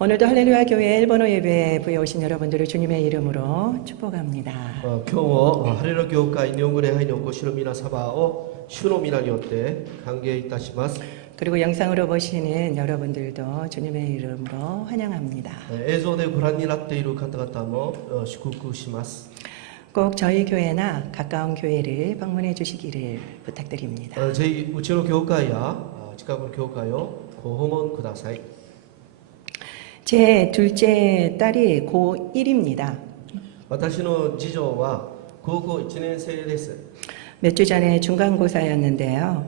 오늘도 할렐루야 교회 1번호 예배에 오신 여러분들을 주님의 이름으로 축복합니다. 今日もハレルヤ教会日本語礼拝にお越しの皆様を主の皆によって歓迎いたします。 그리고 영상으로 보시는 여러분들도 주님의 이름으로 환영합니다. 映像でご覧になっている方々も祝福します。 꼭 저희 교회나 가까운 교회를 방문해 주시기를 부탁드립니다. ぜひうちの教会や近くの教会をご訪問ください。 제 둘째 딸이 고1입니다. 私の次女は高校1年生です。 몇 주 전에 중간고사였는데요.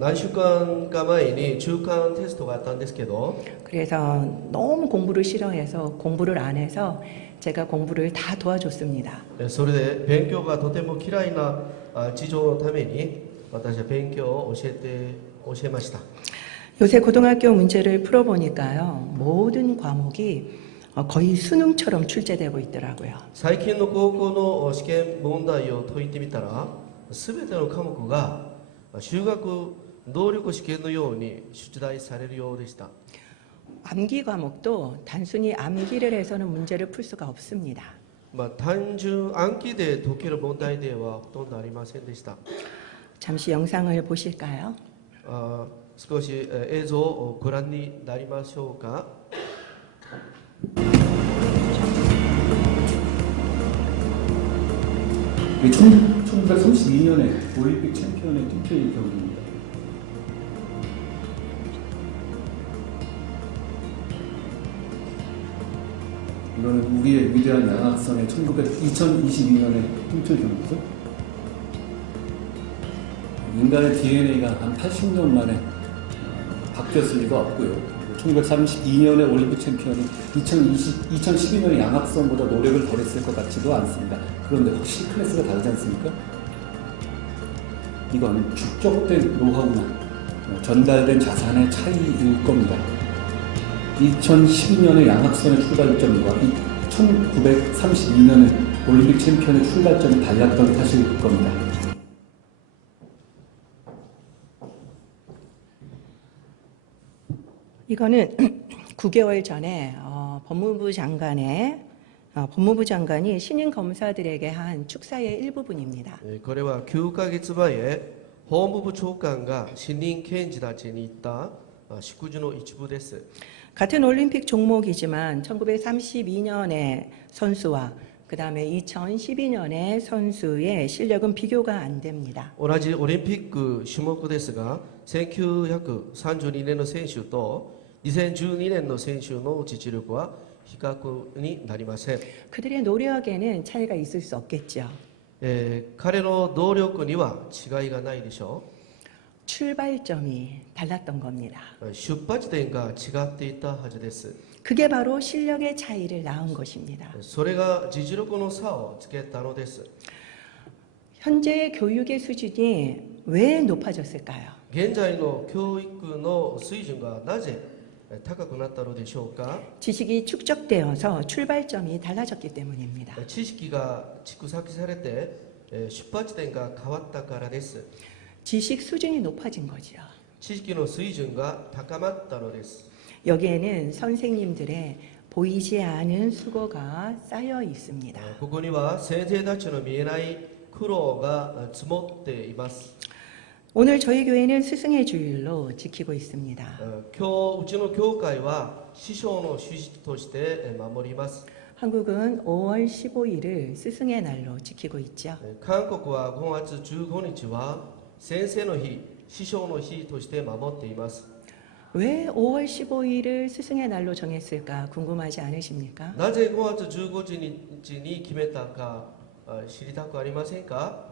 何週間か前に中間テストがあったんですけど、 그래서 너무 공부를 싫어해서 공부를 안 해서 제가 공부를 다 도와줬습니다. それで勉強がとても嫌いな次女のために私は勉強を教えました。 요새 고등학교 문제를 풀어보니까요, 모든 과목이 거의 수능처럼 출제되고 있더라고요. 最近の高校の試験問題を解いてみたら、すべての科目が修学能力試験のように出題されるようでした。 암기 과목도 단순히 암기를 해서는 문제를 풀 수가 없습니다. 単純暗記で解ける問題ではほとんどありませんでした。 잠시 영상을 보실까요? 少し映像をご覧になりましょうか。 1932년에 올림픽 챔피언의 팀플레이 경기입니다. 이거는 우리의 위대한 양학선의 2022년의 팀플 경기죠. 인간의 DNA가 한 80년 만에 바뀌었을 리가 없고요. 1932년의 올림픽 챔피언이 2012년의 양학선보다 노력을 덜했을 것 같지도 않습니다. 그런데 확실히 클래스가 다르지 않습니까? 이건 축적된 노하우나 전달된 자산의 차이일 겁니다. 2012년의 양학선의 출발점과 1932년의 올림픽 챔피언의 출발점이 달랐던 탓일 겁니다. 이거는 9개월 전에 법무부 장관이 신임 검사들에게 한 축사의 일부분입니다. これは9ヶ月前、法務部長官が新任検事たちに言った祝辞の一部です。 같은 올림픽 종목이지만 1932년의 선수와 그 다음에 2012년의 선수의 실력은 비교가 안 됩니다. 同じオリンピック種目ですが、1932年の選手と2012年の選手の実力は比較になりません。 그들의 노력에는 차이가 있을 수 없겠죠. 彼の能力には違いがないでしょう。 출발점이 달랐던 겁니다. 出発点が違っていたはずです。 그게 바로 실력의 차이를 낳은 것입니다. それが実力の差をつけたのです。 현재의 교육의 수준이 왜 높아졌을까요? 現在の教育の水準がなぜ高くなったのでしょうか。 지식이 축적되어서 출발점이 달라졌기 때문입니다. 知識が蓄積されて出発点が変わったからです。 지식 수준이 높아진 거죠. 知識の水準が高まったのです。 여기에는 선생님들의 보이지 않은 수고가 쌓여 있습니다. ここには先生たちの見えない苦労が積もっています。 오늘 저희 교회는 스승의 주일로 지키고 있습니다. 今日うちの教会は師匠の主日として守ります。 한국은 5월 15일을 스승의 날로 지키고 있죠. 韓国は5月15日は先生の日、師匠の日として守っています。 왜 5월 15일을 스승의 날로 정했을까 궁금하지 않으십니까? なぜ5月15日に決めたか知りたくありませんか？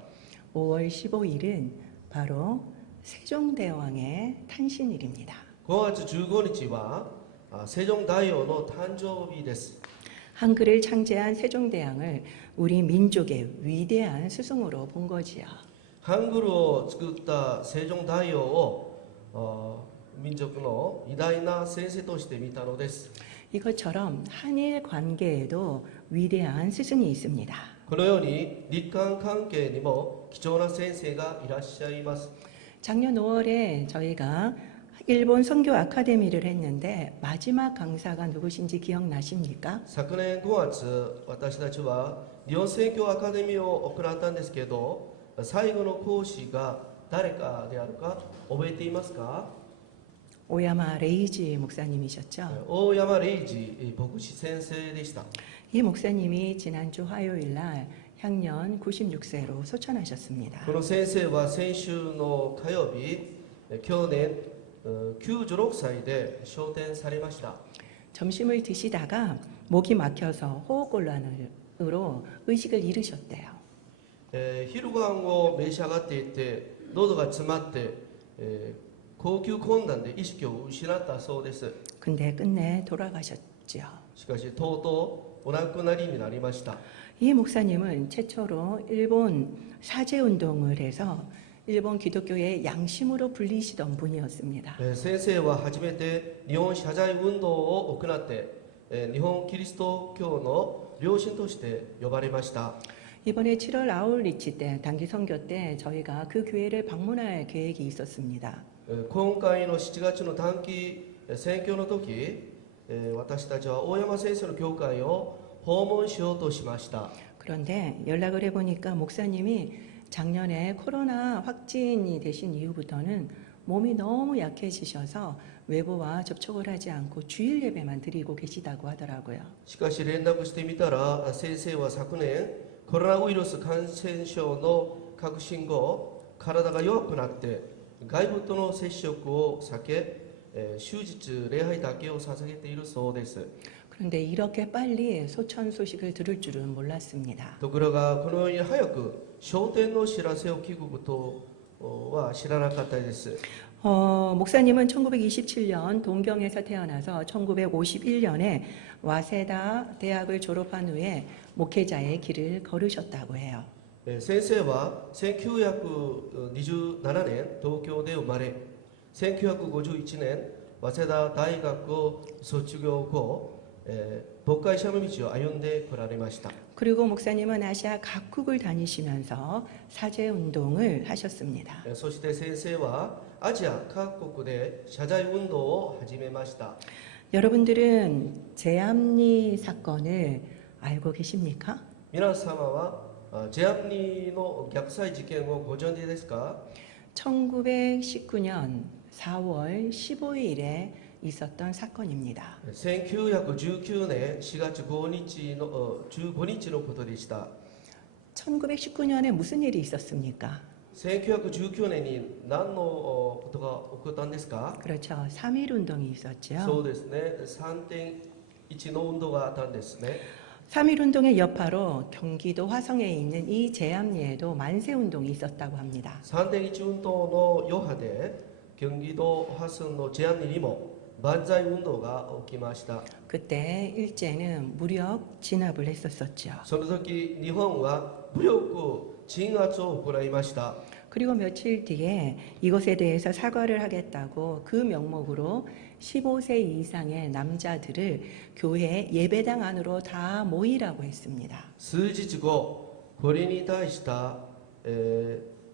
5월 15일은 바로 세종대왕의 탄신일입니다. 5月15日は世宗大王の誕生日です。 한글을 창제한 세종대왕을 우리 민족의 위대한 스승으로 본 거지요. ハングルを作った世宗大王を民族の偉大な先生として見たのです。 이것처럼 한일 관계에도 위대한 스승이 있습니다. このように日韓関係にも貴重な先生がいらっしゃいます。 작년 5월에 저희가 일본 선교 아카데미를 했는데 마지막 강사가 누구신지 기억나십니까? 昨年5月、私たちは日本宣教アカデミーを行ったんですけど、最後の講師が誰かであるか覚えていますか？ 오야마 레이지 목사님이셨죠. 大山礼二牧師先生でした。 이 목사님이 지난주 화요일 날 향년 96세로 소천하셨습니다. この先生は先週の火曜日、去年96歳で昇天されました。 점심을 드시다가 목이 막혀서 호흡곤란으로 의식을 잃으셨대요. 昼ご飯を召し上がっていて喉が詰まって、呼吸困難で意識を失ったそうです。 근데 끝내 돌아가셨죠. しかしとうとうお亡くなりになりました。 이 목사님은 최초로 일본 사제운동을 해서 일본 기독교의 양심으로 불리시던 분이었습니다. 先生は初めて日本謝罪運動を行って、日本キリスト教の良心として呼ばれました。 이번에 7월 아울리치 때 단기 선교 때 저희가 그 교회를 방문할 계획이 있었습니다. 今回の7月の短期選挙の時、私たちは大山先生の教会を訪問しようとしました。 그런데 연락을 해보니까 목사님이 작년에 코로나 확진이 되신 이후부터는 몸이 너무 약해지셔서 외부와 접촉을 하지 않고 주일 예배만 드리고 계시다고 하더라고요. しかし連絡してみたら先生は昨年コロナウイルス感染症の確信後体が弱くなって外部との接触を避け、終日礼拝だけを捧げているそうです。 그런데 이렇게 빨리 소천 소식을 들을 줄은 몰랐습니다. ところがこのように早く昇天の知らせを聞くことは知らなかったです。 목사님은 1927년 동경에서 태어나서 1951년에 와세다 대학을 졸업한 후에 목회자의 길을 걸으셨다고 해요. 先生は1927年東京で生まれ、1951年早稲田大学を卒業後、牧会者の道を歩んでこられました。 그리고 목사님은 아시아 각국을 다니시면서 사제 운동을 하셨습니다. そして先生はアジア各国で謝罪運動を始めました。 여러분들은 제암리 사건을 알고 계십니까? 皆様はジェアムニの虐待事件をご存知ですか？ 1919년 4월 15일에 있었던 사건입니다. 1919年4月5日の15日のことでした。 1919년에 무슨 일이 있었습니까? 1919年に何のことが起こったんですか？ 그렇죠. 3.1 운동이 있었죠. そうですね。3.1の運動があったんですね。 3.1 운동의 여파로 경기도 화성에 있는 이 제암리에도 만세 운동이 있었다고 합니다. 3.1運動の余波で京都ハスンのジェアンニにも万歳運動が起きました。 그때 일제는 무력 진압을 했었었죠. その時日本は武力鎮圧を行いました。 그리고 며칠 뒤에 이것에 대해서 사과를 하겠다고 그 명목으로 15세 이상의 남자들을 교회 예배당 안으로 다 모이라고 했습니다. 数日後これに対した、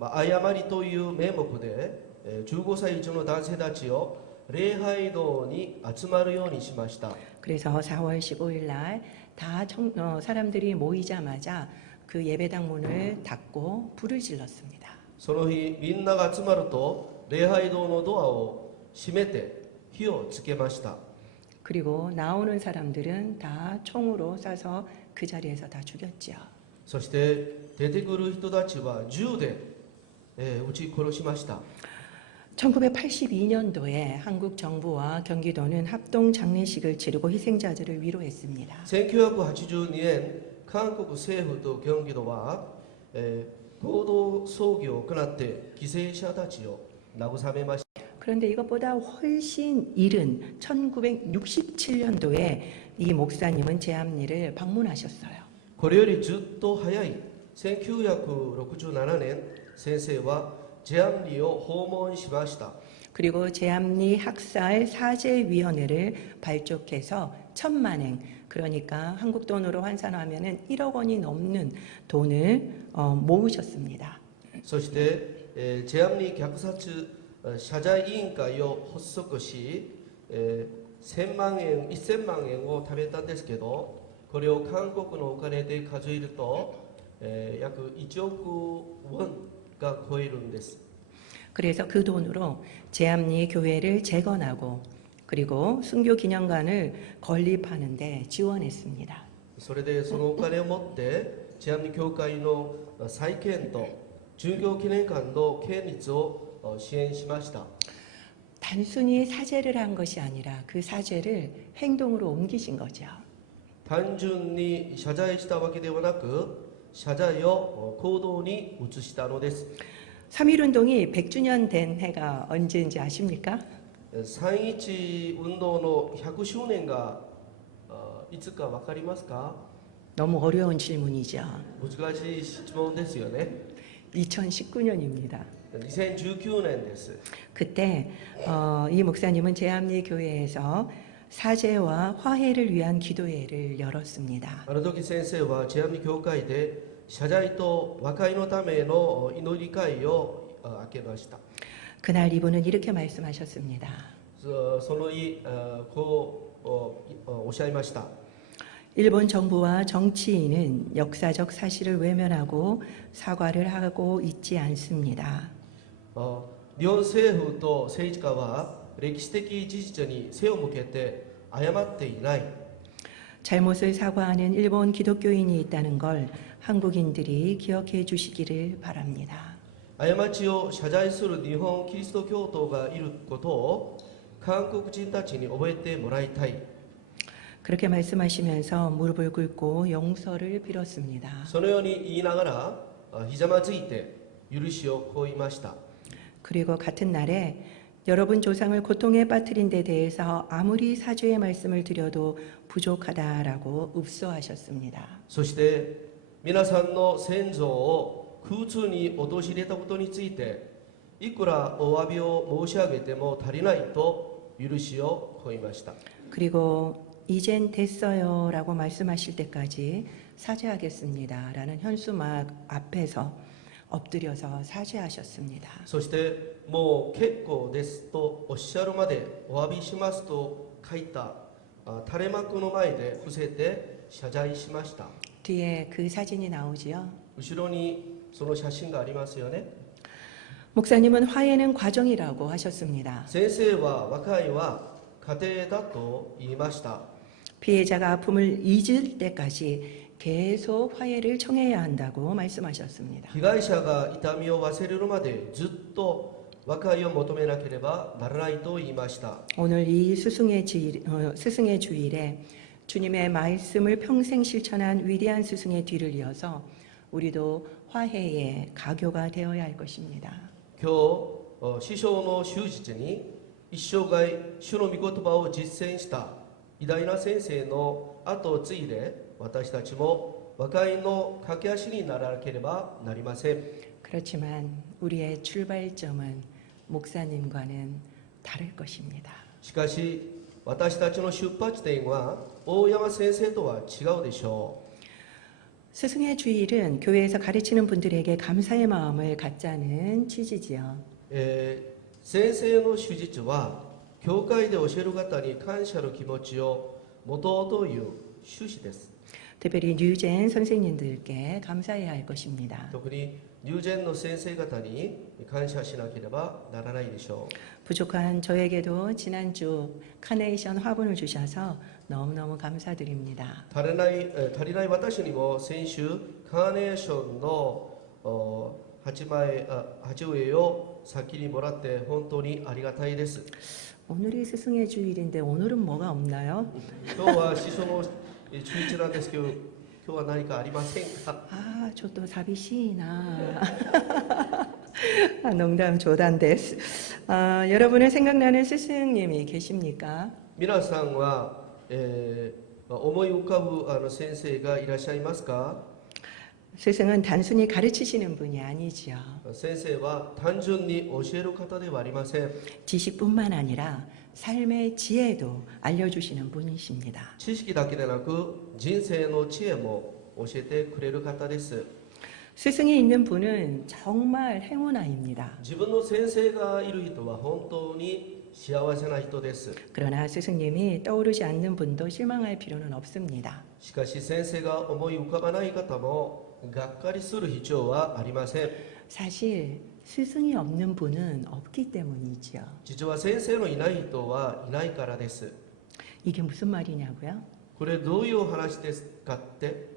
誤りという名目で、15歳以上の男性たちを礼拝堂に集まるようにしました。 그래서 4월 15일 날 다 사람들이 모이자마자 그 예배당 문을 닫고 불을 질렀습니다. その日みんなが集まると礼拝堂のドアを閉めて火をつけました。 그리고 나오는 사람들은 다 총으로 쏴서 그 자리에서 다 죽였죠. そして出てくる人たちは銃で、撃ち殺しました。 1982년도에 한국 정부와 경기도는 합동 장례식을 치르고 희생자들을 위로했습니다. 1982年韓国政府と京都は、合同葬儀を行って犠牲者たちを慰めました。 그런데 이것보다 훨씬 이른 1967년도에 이 목사님은 제암리를 방문하셨어요. これよりずっと早い1967年先生はジェアンリを訪問しました。 그리고 제암리 학살 사제위원회를 발족해서 1,000만엔 그러니까 한국 돈으로 환산하면 1억 원이 넘는 돈을 모으셨습니다. そして、ジェアンリ虐殺謝罪委員会を発足し、1000万円、1000万円を貯めたんですけど、これを韓国のお金で数えると、約1億ウォンが超えるんです。 그래서 그 돈으로 제암리 교회를 재건하고 그리고 순교 기념관을 건립하는 데 지원했습니다. それでそのお金を持ってチアムニ教会の再建と殉教記念館の建立を支援しました。 단순히 사죄를 한 것이 아니라 그 사죄를 행동으로 옮기신 거죠. 単純に謝罪したわけではなく謝罪を行動に移したのです。 3.1운동이 100주년 된 해가 언제인지 아십니까? 3.1運動の100周年がいつか分かりますか？ 너무 어려운 질문이죠. 難しい質問ですよね。 2019년입니다. 2019年です。 그때 이 목사님은 제암리 교회에서 사죄와 화해를 위한 기도회를 열었습니다. あの時先生はチアムニ教会で謝罪と和解のための祈り会を開けました。 그날 이분은 이렇게 말씀하셨습니다. その日こうおっしゃいました。 일본 정부와 정치인은 역사적 사실을 외면하고 사과를 하고 있지 않습니다. 日本政府と政治家は歴史的事実に背を向けて謝っていない。 잘못을 사과하는 일본 기독교인이 있다는 걸 한국인들이 기억해 주시기를 바랍니다. 過ちを謝罪する日本キリスト教徒がいることを韓国人たちに覚えてもらいたい。 그렇게 말씀하시면서 무릎을 꿇고 용서를 빌었습니다. そのように言いながらひざまずいて許しを請いました。 그리고 같은 날에 여러분 조상을 고통에 빠뜨린 데 대해서 아무리 사죄의 말씀을 드려도 부족하다라고 읍소하셨습니다. そして皆さんの先祖を苦痛に陥れたことについていくらお詫びを申し上げても足りないと許しを請いました。 그리고 이젠 됐어요라고 말씀하실 때까지 사죄하겠습니다라는 현수막 앞에서 엎드려서 사죄하셨습니다. そしてもう結構ですとおっしゃるまでお詫びしますと書いた垂れ幕の前で伏せて謝罪しました。 뒤에 그 사진이 나오지요. 後ろにその写真がありますよね。 목사님은 화해는 과정이라고 하셨습니다. 先生は和解は過程だと言いました。 피해자가 아픔을 잊을 때까지 계속 화해를 청해야 한다고 말씀하셨습니다. 被害者が痛みを忘れるまでずっと和解を求めなければならないと言いました。 오늘 이 스승의 주일에 주님의 말씀을 평생 실천한 위대한 스승의 뒤를 이어서 우리도 화해의 가교가 되어야 할 것입니다. 今日師匠の終日に一生涯主の御言葉を実践した偉大な先生の後を継いで私たちも和解の駆け足にならなければなりません。 그렇지만 우리의 출발점은 목사님과는 다를 것입니다. しかし私たちの出発点は大山先生とは違うでしょう。 스승의 주일은 교회에서 가르치는 분들에게 감사의 마음을 갖자는 취지지요. 先生の手術は教会で教える方に感謝の気持ちを持とうという趣旨です。 특별히 뉴젠 선생님들께 감사해야 할 것입니다. 特に入禅の先生方に感謝しなければならないでしょう。 부족한 저에게도 지난주 카네이션 화분을 주셔서 너무너무 감사드립니다. 足りない私にも先週カーネーションの鉢植えを先にもらって本当にありがたいです。 오늘이 스승의 주일인데 오늘은 뭐가 없나요? 今日は師匠の中日なんですけど今日は何かありませんか？ 아, 저도 사비시나. 아, 농담 조단데스. 여러분의 생각나는 스승님이 계십니까? 皆さんは、思い浮かぶ先生がいらっしゃいますか？ 스승은 단순히 가르치시는 분이 아니지요. 先生は単純に教える方ではありません。 지식뿐만 아니라 삶의 지혜도 알려주시는 분이십니다. 知識だけでなく人生の知恵も教えてくれる方です。 스승이 있는 분은 정말 행운아입니다. 自分の先生がいる人は本当に幸せな人です。 그러나 스승님이 떠오르지 않는 분도 실망할 필요는 없습니다. しかし先生が思い浮かばない方もがっかりする必要はありません。 사실 스승이 없는 분은 없기 때문이죠. 実は先生のいない人はいないからです。 이게 무슨 말이냐고요? これどういうお話ですかって、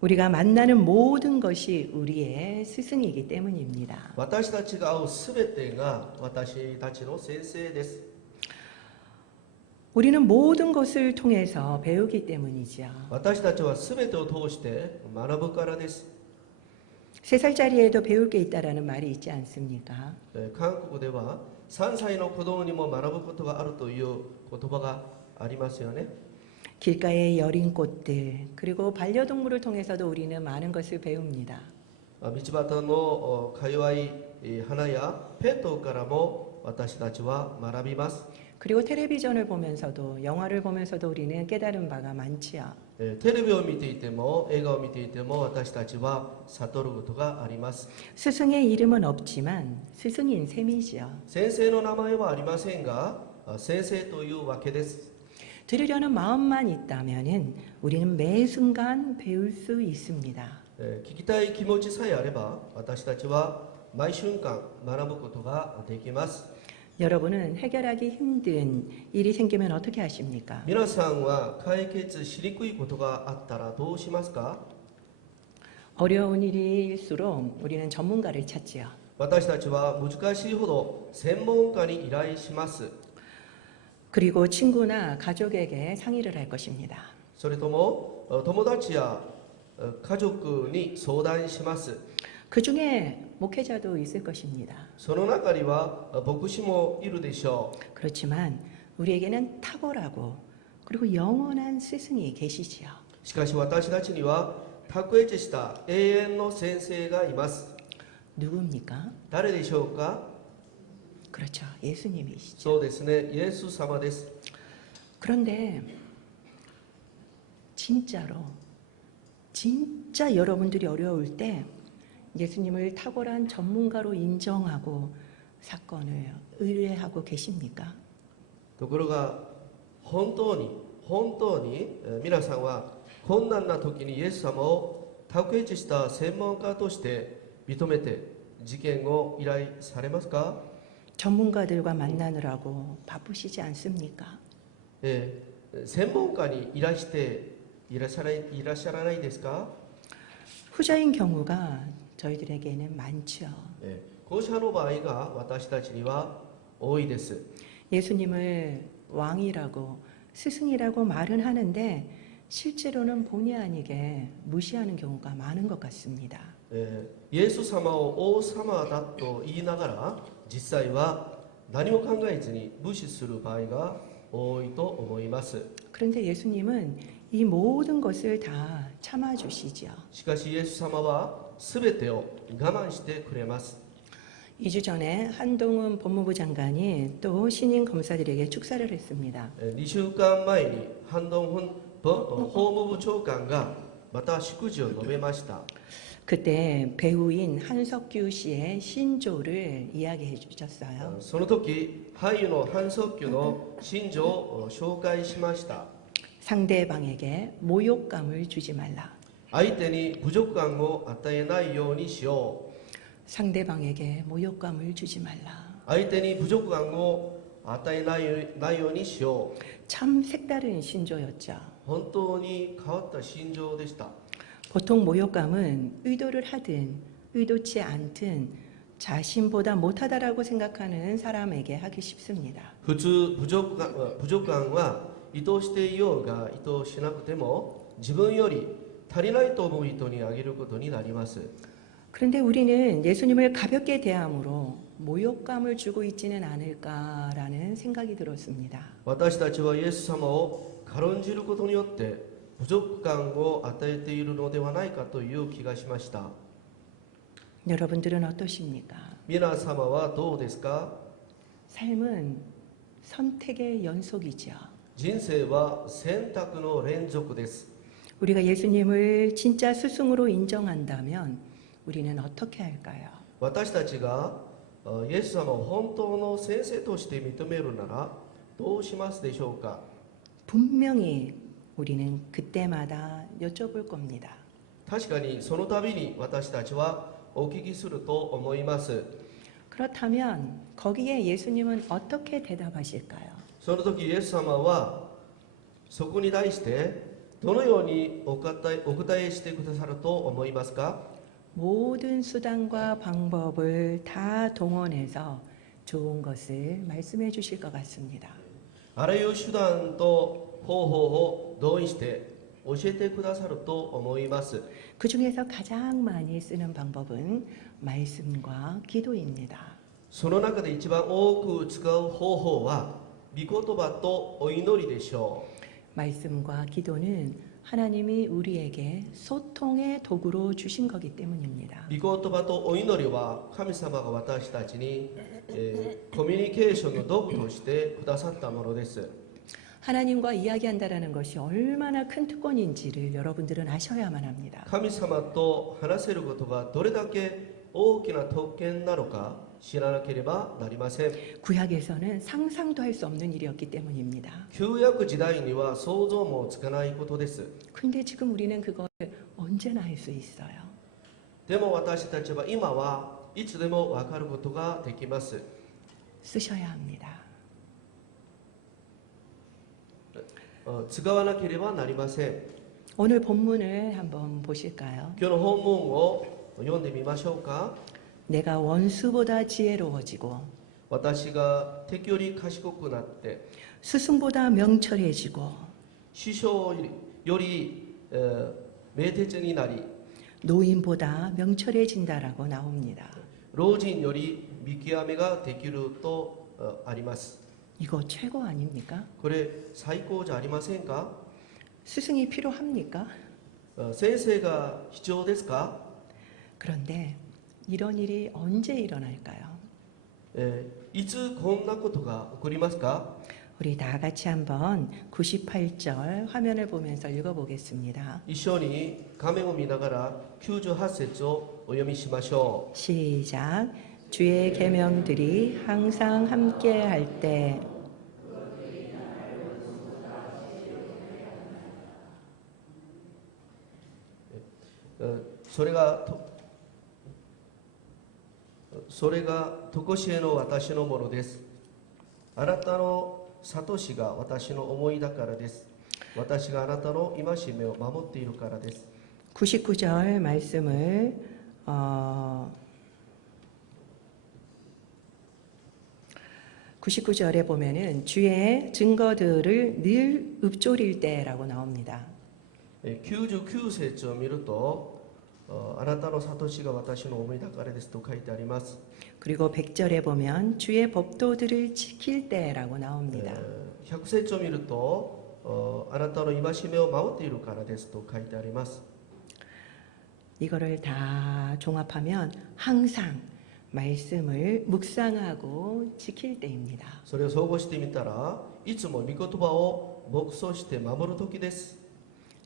우리가 만나는 모든 것이 우리의 스승이기 때문입니다. 私たちが会うすべてが私たちの先生です。 우리는 모든 것을 통해서 배우기 때문이죠. 私たちはすべてを通して学ぶからです。 3살짜리에도 배울 게 있다라는 말이 있지 않습니까? 韓国では3歳の子供にも学ぶことがあるという言葉がありますよね。 길가의 여린 꽃들 그리고 반려동물을 통해서도 우리는 많은 것을 배웁니다. 道端のか弱い花やペットからも私たちは学びます。 그리고 텔레비전을 보면서도 영화를 보면서도 우리는 깨달은 바가 많지요. テレビを見ていても映画を見ていても私たちは悟ることがあります。 스승의 이름은 없지만 스승인 셈이지요. 先生の名前はありませんが先生というわけです。 들으려는 마음만 있다면은 우리는 매 순간 배울 수 있습니다. 聞きたい気持ちさえあれば私たちは毎瞬間学ぶことができます。 여러분은 해결하기 힘든 일이 생기면 어떻게 하십니까? 皆さんは解決しにくいことがあったらどうしますか？ 어려운 일일수록 우리는 전문가를 찾지요. 私たちは難しいほど専門家に依頼します。 그리고 친구나 가족에게 상의를 할 것입니다. それとも友達や家族に相談します。 그 중에 목회자도 있을 것입니다. その中には牧師もいるでしょう。 그렇지만 우리에게는 탁월하고 그리고 영원한 스승이 계시지요. しかし私たちには卓越した永遠の先生がいます。 누굽니까? 誰でしょうか？ 그렇죠. 예수님이시죠. そうですね、イエス様です。 그런데 진짜 여러분들이 어려울 때 예수님을 탁월한 전문가로 인정하고 사건을 의뢰하고 계십니까? ところが本当に皆さんは困難な時にイエス様を卓越した専門家として認めて事件を依頼されますか？ 전문가들과 만나느라고 바쁘시지 않습니까? 専門家に依頼していらっしゃらないですか？ 후자인 경우가 저희들에게는 많죠. 後者の場合が私たちには多いです。 예수님을 왕이라고 스승이라고 말은 하는데 실제로는 본의 아니게 무시하는 경우가 많은 것 같습니다. イエス様を王様だと言いながら実際は何も考えずに無視する場合が多いと思います。 그런데 예수님은 이 모든 것을 다 참아주시죠. しかしイエス様は全てを我慢してくれます。 2주 전에 한동훈 법무부 장관이 또 신임 검사들에게 축사를 했습니다. 2週間前にハン・ドンフン法務部長官がまた祝辞を述べました。 그때 배우인 한석규 씨의 신조를 이야기해 주셨어요. その時俳優のハン・ソッキュの信条を紹介しました。 상대방에게 모욕감을 주지 말라. 相手に侮辱感を与えないようにしよう。 상대방에게 모욕감을 주지 말라. 相手に侮辱感を与えないようにしよう。 참 색다른 신조였죠. 本当に変わった心情でした。 보통 모욕감은 의도를 하든 의도치 않든 자신보다 못하다라고 생각하는 사람에게 하기 쉽습니다. 普通侮辱感は意図していようが意図しなくても自分より足りないと思う人にあげることになります。 그런데 우리는 예수님을 가볍게 대함으로 모욕감을 주고 있지는 않을까라는 생각이 들었습니다. 私たちはイエス様を軽んじることによって侮辱感を与えているのではないかという気がしました。 여러분들은 어떠십니까? 皆様はどうですか？ 삶은 선택의 연속이죠. 人生は選択の連続です。 우리가 예수님을 진짜 스승으로 인정한다면 우리는 어떻게 할까요? 私たちがイエス様を本当の先生として認めるならどうしますでしょうか。 분명히 우리는 그때마다 여쭤볼 겁니다. 確かにその度に私たちはお聞きすると思います。 그렇다면 거기에 예수님은 어떻게 대답하실까요? その時イエス様はそこに対してどのようにお答えしてくださると思いますか。 모든 수단과 방법을 다 동원해서 좋은 것을 말씀해 주실 것 같습니다. あらゆる手段と方法を動員して教えてくださると思います。 그 중에서 가장 많이 쓰는 방법은 말씀과 기도입니다. その中で一番多く使う方法は御言葉とお祈りでしょ 말씀과 기도는 하나님이 우리에게 소통의 도구로 주신 거기 때문입니다. う。御言葉とお祈りは神様が私たちに、コミュニケーションの道具としてくださったものです。 하나님과 이야기한다라는 것이 얼마나 큰 특권인지를 여러분들은 아셔야만 합니다. 神様と話せることがどれだけ大きな特権なのか知らなければなりません。 구약에서는 상상도 할 수 없는 일이었기 때문입니다. 旧約時代には想像もつかないことです。 근데 지금 우리는 그걸 언제나 할 수 있어요. でも私たちは今はいつでも分かることができます。 쓰셔야 합니다. 使わなければなりません。 오늘 본문을 한번 보실까요? 今日の本文を読んでみましょうか。 내가 원수보다 지혜로워지고 私が敵より賢くなって 스승보다 명철해지고 師匠より、明徹になり 노인보다 명철해진다라고 나옵니다. 老人より見極めができるとあります。 이거 최고 아닙니까? これ最高じゃありませんか。 스승이 필요합니까? 先生が必要ですか。 그런데 이런 일이 언제 일어날까요? いつこんなことが起こりますか。 우리 다 같이 한번 98절 화면을 보면서 읽어보겠습니다. 一緒に画面を見ながら98節をお読みしましょ 시작. 주의 계명들이 항상 함께 할 때それが常しえの私のものです。あなたの諭しが私の思いだからです。私があなたの戒めを守っているからです。 99절 말씀을 99절에 보면은 주의 증거들을 늘 읊조릴 때라고 나옵니다. 99節を見ると、あなたの諭しが私の思いだからですと書いてあります。 그리고 100절에 보면 주의 법도들을 지킬 때라고 나옵니다. 100節を見ると、あなたの戒めを守っているからですと書いてあります。 이거를 다 종합하면 항상 말씀을 묵상하고 지킬 때입니다. それを総合してみたら、いつも御言葉を黙想して守る時です。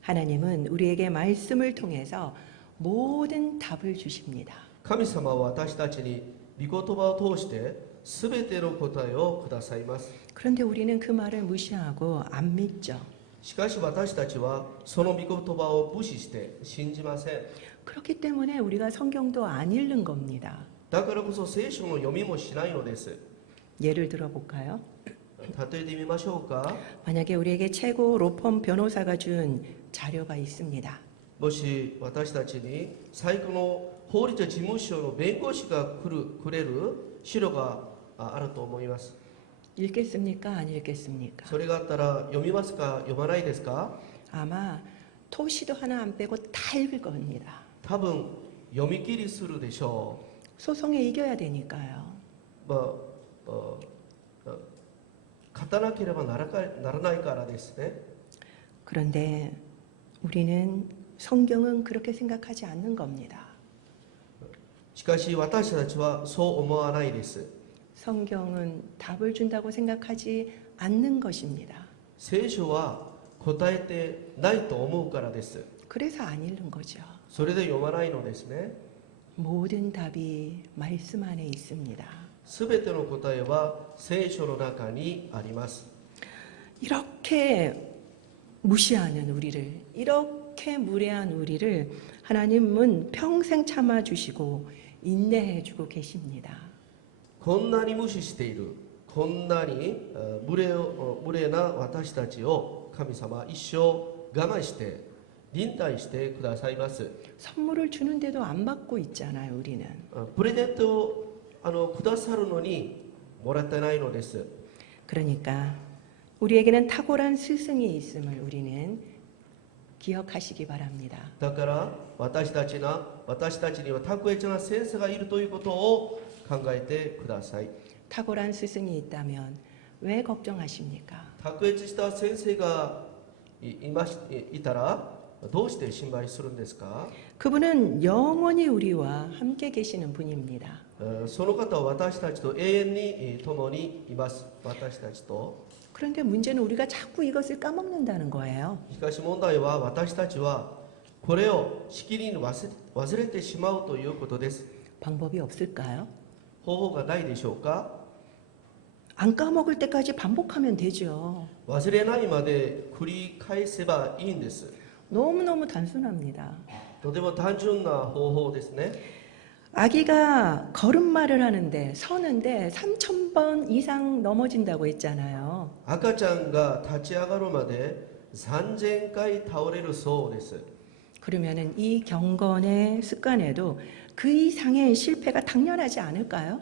하나님은 우리에게 말씀을 통해서 모든 답을 주십니다. 神様は私たちに御言葉を通して全ての答えをくださいます。 그런데 우리는 그 말을 무시하고 안 믿죠. しかし私たちはその御言葉を無視して信じません。 그렇기 때문에 우리가 성경도 안 읽는 겁니다. だからこそ聖書の読みもしないのです。 예를 들어 볼까요? 例えてみましょうか。 만약에 우리에게 최고 로펌 변호사가 준 자료가 있습니다. もし私たちに最高の法律事務所の弁護士がくれる資料があると思います。 읽겠습니까? 안 읽겠습니까? それがあったら読みますか読まないですか。 아마 토시도 하나 안 빼고 다 읽을 겁니다. 多分読み切りするでしょ 소송에 이겨야 되니까요. う。勝たなければならないからですね。 그런데 우리는 성경은 그렇게 생각하지 않는 겁니다. しかし私たちはそう思わないです。 성경은 답을 준다고 생각하지 않는 것입니다. 聖書は答えてないと思うからです。 그래서 안 읽는 거죠. それで読まないのですね。 모든 답이 말씀 안에 있습니다. すべての答えは聖書の中にあります。 이렇게 무시하는 우리를, 이렇게 무례한 우리를 하나님은 평생 참아주시고 인내해주고 계십니다. こんなに無視している、こんなに無礼な私たちを神様は一生我慢して忍耐してくださいます。 선물을 주는데도 안 받고 있잖아요, 우리는. プレゼントをくださるのにもらってないのです。 그러니까 우리에게는 탁월한 스승이 있음을 우리는 기억하시기 바랍니다. だから私たちには卓越な先生がいるということを考えてください。 탁월한 스승이 있다면 왜 걱정하십니까? 卓越した先生がいたらどうして心配するんですか？ 그분은 영원히 우리와 함께 계시는 분입니다. その方は私たちと永遠に共にいます。私たちと。 그런데 문제는 우리가 자꾸 이것을 까먹는다는 거예요. しかし問題は私たちはこれをしきりに忘れてしまうということです。 방법이 없을까요? 方法がないでしょうか？ 안 까먹을 때까지 반복하면 되죠. 忘れないまで繰り返せばいいんです。 너무너무 단순합니다. とても単純な方法ですね。 아기가 걸음마를 하는데 서는데 3,000번 이상 넘어진다고 했잖아요. 赤ちゃんが立ち上がるまで3000回倒れるそうです。 그러면은 이 경건의 습관에도 그 이상의 실패가 당연하지 않을까요?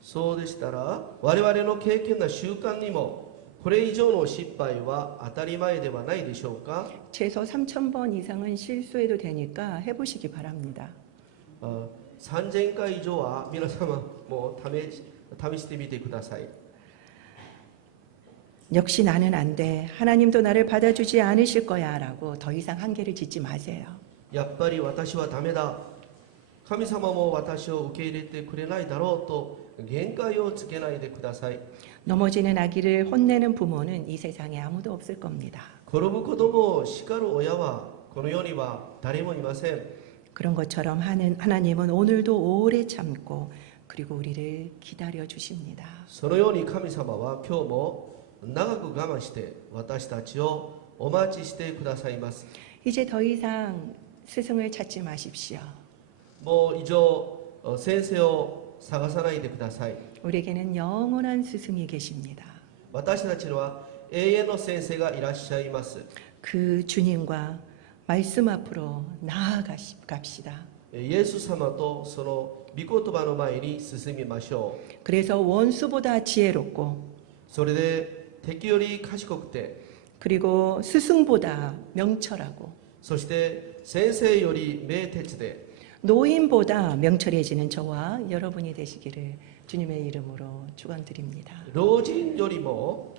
そうでしたら我々の経験な習慣にもこれ以上の失敗は当たり前ではないでしょうか？ 최소 3,000번 이상은 실수해도 되니까 해보시기 바랍니다. 3000回以上は皆様も試してみてください。 역시 나는 안 돼. 하나님도 나를 받아주지 않으실 거야 라고 더 이상 한계를 짓지 마세요. やっぱり私はダメだ。神様も私を受け入れてくれないだろうと限界をつけないでください。 넘어지는 아기를 혼내는 부모는 이 세상에 아무도 없을 겁니다. 転ぶ子供を叱る親はこの世には誰もいません。 그런 것처럼 하나님은 오늘도 오래 참고 그리고 우리를 기다려 주십니다. そのように神様は今日も長く我慢して私たちをお待ちしてくださいます。 이제 더 이상 스승을 찾지 마십시오. もう以上先生を探さないでください。 우리에게는 영원한 스승이 계십니다. 私たちには永遠の先生がいらっしゃいます。 그 주님과 말씀 앞으로 나아갑시다. イエス様とその御言葉の前に進みましょう。 그래서 원수보다 지혜롭고 それで敵より賢くて 그리고 스승보다 명철하고 そして先生より明徹で 노인보다 명철해지는 저와 여러분이 되시기를 주님의 이름으로 축원드립니다. 老人よりも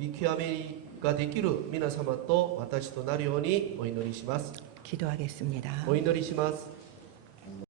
見極めができる皆様と私となるようにお祈りします。 기도하겠습니다. お祈りします。